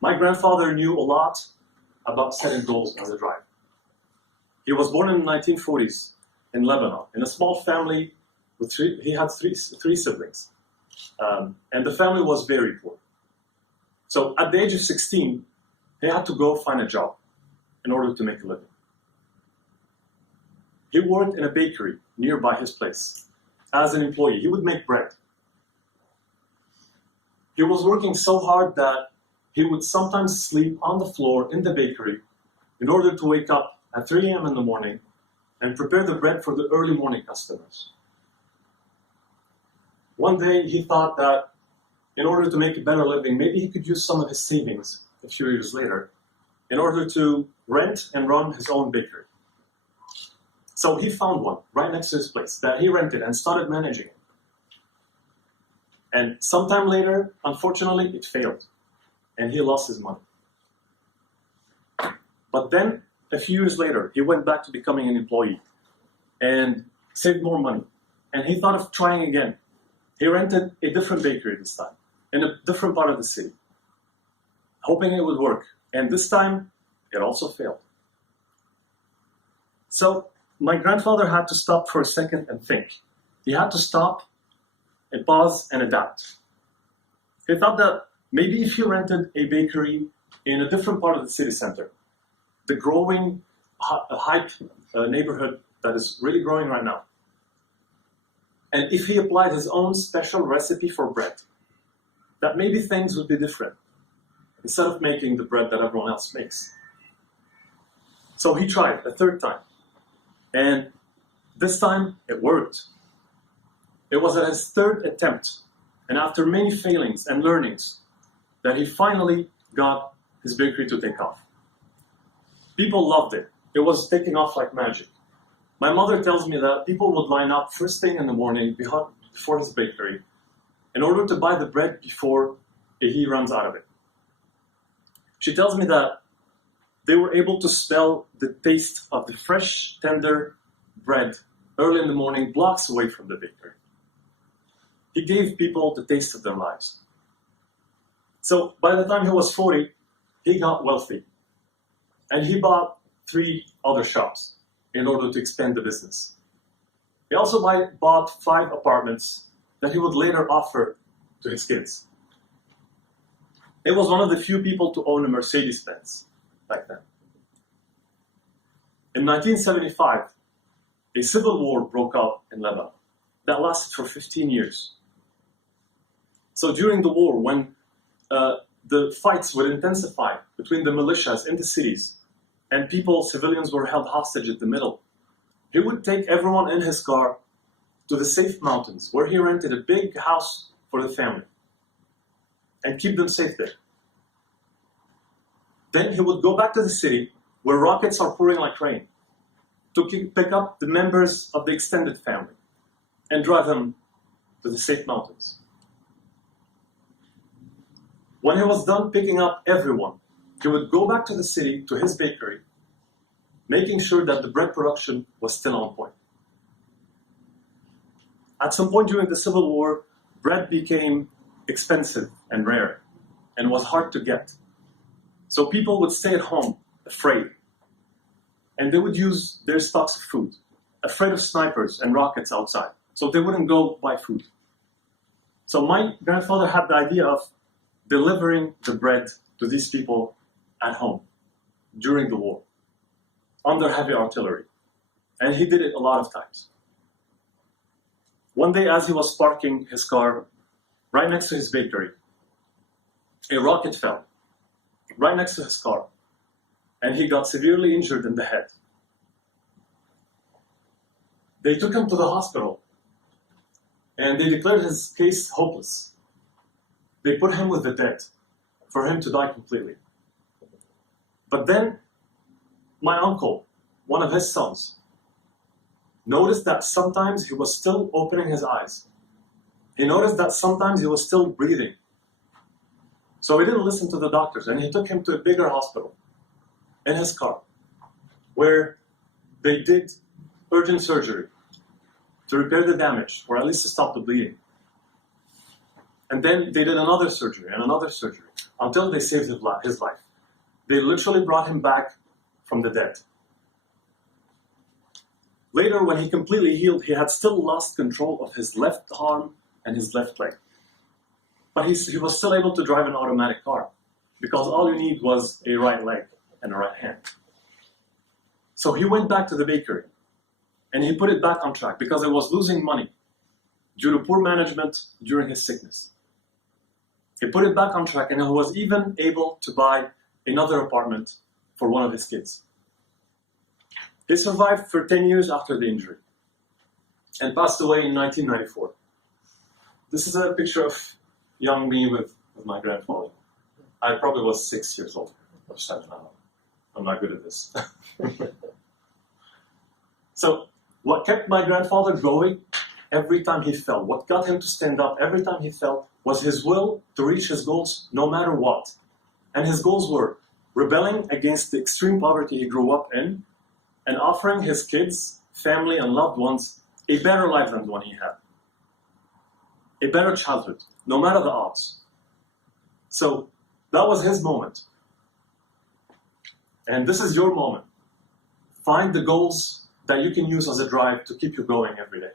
My grandfather knew a lot about setting goals as a driver. He was born in the 1940s in Lebanon, in a small family. He had three siblings, and the family was very poor. So at the age of 16, he had to go find a job in order to make a living. He worked in a bakery nearby his place as an employee. He would make bread. He was working so hard that he would sometimes sleep on the floor in the bakery in order to wake up at 3 a.m. in the morning and prepare the bread for the early morning customers. One day he thought that in order to make a better living, maybe he could use some of his savings a few years later in order to rent and run his own bakery. So he found one right next to his place that he rented and started managing it. And sometime later, unfortunately, it failed and he lost his money. But then, a few years later, he went back to becoming an employee and saved more money. And he thought of trying again. He rented a different bakery this time, in a different part of the city, hoping it would work. And this time, it also failed. So my grandfather had to stop for a second and think. He had to stop and pause and adapt. He thought that maybe if he rented a bakery in a different part of the city center, the growing, hype neighborhood that is really growing right now, and if he applied his own special recipe for bread, that maybe things would be different instead of making the bread that everyone else makes. So he tried a third time, and this time it worked. It was at his third attempt, and after many failings and learnings, that he finally got his bakery to take off. People loved it. It was taking off like magic. My mother tells me that people would line up first thing in the morning before his bakery in order to buy the bread before he runs out of it. She tells me that they were able to smell the taste of the fresh, tender bread early in the morning, blocks away from the bakery. He gave people the taste of their lives. So by the time he was 40, he got wealthy. And he bought 3 other shops in order to expand the business. He also bought 5 apartments that he would later offer to his kids. He was one of the few people to own a Mercedes-Benz back then. In 1975, a civil war broke out in Lebanon that lasted for 15 years. So during the war, when the fights would intensify between the militias in the cities and civilians were held hostage at the middle, he would take everyone in his car to the safe mountains where he rented a big house for the family and keep them safe there. Then he would go back to the city where rockets are pouring like rain to pick up the members of the extended family and drive them to the safe mountains. When he was done picking up everyone, he would go back to the city, to his bakery, making sure that the bread production was still on point. At some point during the Civil War, bread became expensive and rare and was hard to get. So people would stay at home, afraid, and they would use their stocks of food, afraid of snipers and rockets outside, so they wouldn't go buy food. So my grandfather had the idea of delivering the bread to these people at home during the war, under heavy artillery. And he did it a lot of times. One day as he was parking his car right next to his bakery, a rocket fell right next to his car, and he got severely injured in the head. They took him to the hospital, and they declared his case hopeless. They put him with the dead for him to die completely. But then my uncle, one of his sons, noticed that sometimes he was still opening his eyes. He noticed that sometimes he was still breathing. So he didn't listen to the doctors, and he took him to a bigger hospital in his car, where they did urgent surgery to repair the damage, or at least to stop the bleeding. And then they did another surgery and another surgery. until they saved his life. They literally brought him back from the dead. Later, when he completely healed, he had still lost control of his left arm and his left leg. But he was still able to drive an automatic car, because all you need was a right leg and a right hand. So he went back to the bakery, and he put it back on track, because it was losing money due to poor management during his sickness. He put it back on track, and he was even able to buy another apartment for one of his kids. He survived for 10 years after the injury and passed away in 1994. This is a picture of young me with my grandfather. I probably was 6 years old. I'm not good at this. So what kept my grandfather going every time he fell, what got him to stand up every time he fell, was his will to reach his goals no matter what. And his goals were rebelling against the extreme poverty he grew up in and offering his kids, family, and loved ones a better life than the one he had. A better childhood, no matter the odds. So that was his moment. And this is your moment. Find the goals that you can use as a drive to keep you going every day.